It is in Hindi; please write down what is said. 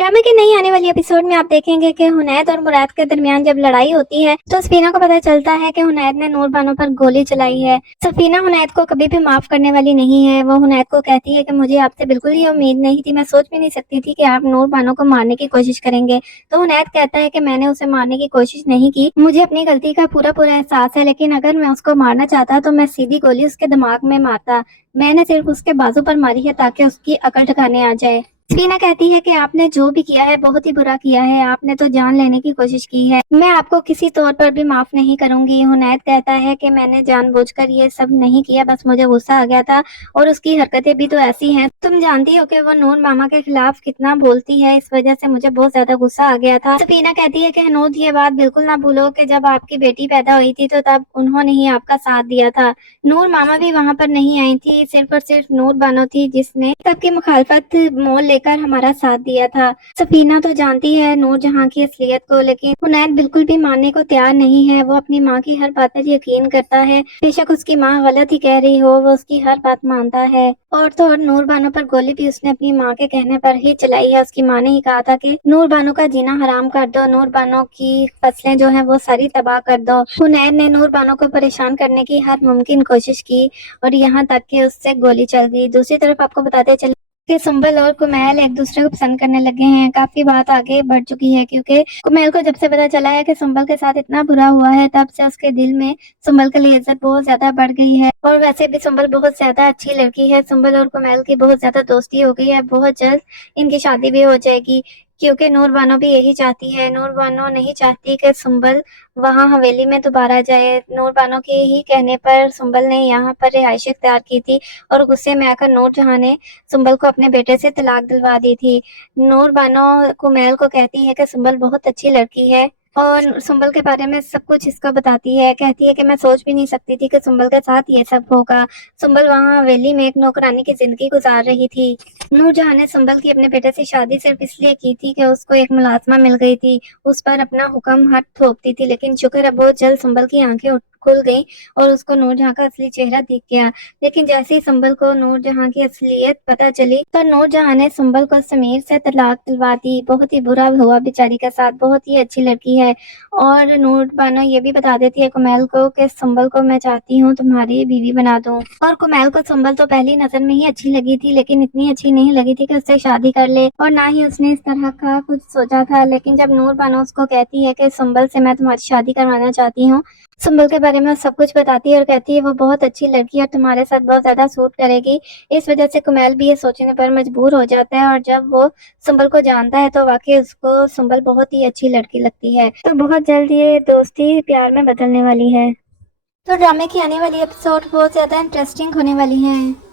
ड्रामे के नई आने वाली एपिसोड में आप देखेंगे कि हुनैद और मुराद के दरमियान जब लड़ाई होती है तो सफीना को पता चलता है कि हुनैद ने नूर बानो पर गोली चलाई है। सफीना हुनैद को कभी भी माफ करने वाली नहीं है। वो हुनैद को कहती है कि मुझे आपसे बिल्कुल ही उम्मीद नहीं थी, मैं सोच भी नहीं सकती थी कि आप नूर बानो को मारने की कोशिश करेंगे। तो हुनैद कहता है कि मैंने उसे मारने की कोशिश नहीं की, मुझे अपनी गलती का पूरा पूरा एहसास है, लेकिन अगर मैं उसको मारना चाहता तो मैं सीधी गोली उसके दिमाग में मारता। मैंने सिर्फ उसके बाजू पर मारी है ताकि उसकी अकल ठिकाने आ जाए। सफीना कहती है कि आपने जो भी किया है बहुत ही बुरा किया है, आपने तो जान लेने की कोशिश की है, मैं आपको किसी तौर पर भी माफ नहीं करूंगी। हुनैद कहता है कि मैंने जानबूझकर ये सब नहीं किया, बस मुझे गुस्सा आ गया था और उसकी हरकतें भी तो ऐसी हैं, तुम जानती हो कि वो नूर मामा के खिलाफ कितना बोलती है, इस वजह से मुझे बहुत ज्यादा गुस्सा आ गया था। सफीना कहती है कि हनूद ये बात बिल्कुल ना भूलो कि जब आपकी बेटी पैदा हुई थी तो तब उन्होंने ही आपका साथ दिया था। नूर मामा भी वहाँ पर नहीं आई थी, सिर्फ और सिर्फ नूर बानो थी जिसने सबकी मुखालफत मोल लेकर हमारा साथ दिया था। सफीना तो जानती है नूर जहाँ की असलियत को, लेकिन हुनैद बिल्कुल भी मानने को तैयार नहीं है। वो अपनी माँ की हर बात पर यकीन करता है, बेशक उसकी माँ गलत ही कह रही हो, वो उसकी हर बात मानता है। और तो और नूर बानो पर गोली भी उसने अपनी माँ के कहने पर ही चलाई है। उसकी माँ ने ही कहा था कि नूर बानो का जीना हराम कर दो, नूर बानो की फसलें जो हैं वो सारी तबाह कर दो। हुनैद ने नूर बानो को परेशान करने की हर मुमकिन कोशिश की और यहाँ तक कि उससे गोली चल गई। दूसरी तरफ आपको बताते चले कि सुंबल और कुमैल एक दूसरे को पसंद करने लगे हैं। काफी बात आगे बढ़ चुकी है क्योंकि कुमैल को जब से पता चला है कि सुंबल के साथ इतना बुरा हुआ है तब से उसके दिल में सुंबल के लिए इज्जत बहुत ज्यादा बढ़ गई है। और वैसे भी सुंबल बहुत ज्यादा अच्छी लड़की है। सुंबल और कुमैल की बहुत ज्यादा दोस्ती हो गई है, बहुत जल्द इनकी शादी भी हो जाएगी क्योंकि नूर बानो भी यही चाहती है। नूर बानो नहीं चाहती कि सुंबल वहाँ हवेली में दोबारा जाए। नूर बानो के ही कहने पर सुंबल ने यहाँ पर रिहाइश इख्तियार की थी और गुस्से में आकर नूर जहाँ ने सुंबल को अपने बेटे से तलाक दिलवा दी थी। नूर बानो कुमैल को कहती है कि सुंबल बहुत अच्छी लड़की है और सुंबल के बारे में सब कुछ इसको बताती है। कहती है कि मैं सोच भी नहीं सकती थी कि सुंबल के साथ ये सब होगा। सुंबल वहाँ हवेली में एक नौकरानी की जिंदगी गुजार रही थी। नूरजहां ने सुंबल की अपने बेटे से शादी सिर्फ इसलिए की थी कि उसको एक मुलाजमा मिल गई थी, उस पर अपना हुक्म हाथ थोपती थी, लेकिन शुक्र है बहुत जल्द सुंबल की आंखें खुल गई और उसको नूरजहां का असली चेहरा दिख गया। लेकिन जैसे ही सुंबल को नूरजहां की असलियत पता चली तो नूरजहां ने सुंबल को समीर से तलाक दिलवा दी। बहुत ही बुरा हुआ बेचारी के साथ, बहुत ही अच्छी लड़की है। और नूर बानो ये भी बता देती है कुमैल को कि सुंबल को मैं चाहती हूँ तुम्हारी बीवी बना दूं। और कुमैल को सुंबल तो पहली नजर में ही अच्छी लगी थी, लेकिन इतनी अच्छी नहीं लगी थी कि उससे शादी कर ले, और ना ही उसने इस तरह का कुछ सोचा था। लेकिन जब नूर बानो उसको कहती है कि सुंबल से मैं तुम्हारी शादी करवाना चाहती हूँ, सुंबल के बारे में सब कुछ बताती है और कहती है वो बहुत अच्छी लड़की है और तुम्हारे साथ बहुत ज्यादा सूट करेगी। इस वजह से कुमैल भी ये सोचने पर मजबूर हो जाता है और जब वो सुंबल को जानता है तो वाकई उसको सुंबल बहुत ही अच्छी लड़की लगती है। तो बहुत जल्द ये दोस्ती प्यार में बदलने वाली है। तो ड्रामे की आने वाली एपिसोड बहुत ज्यादा इंटरेस्टिंग होने वाली है।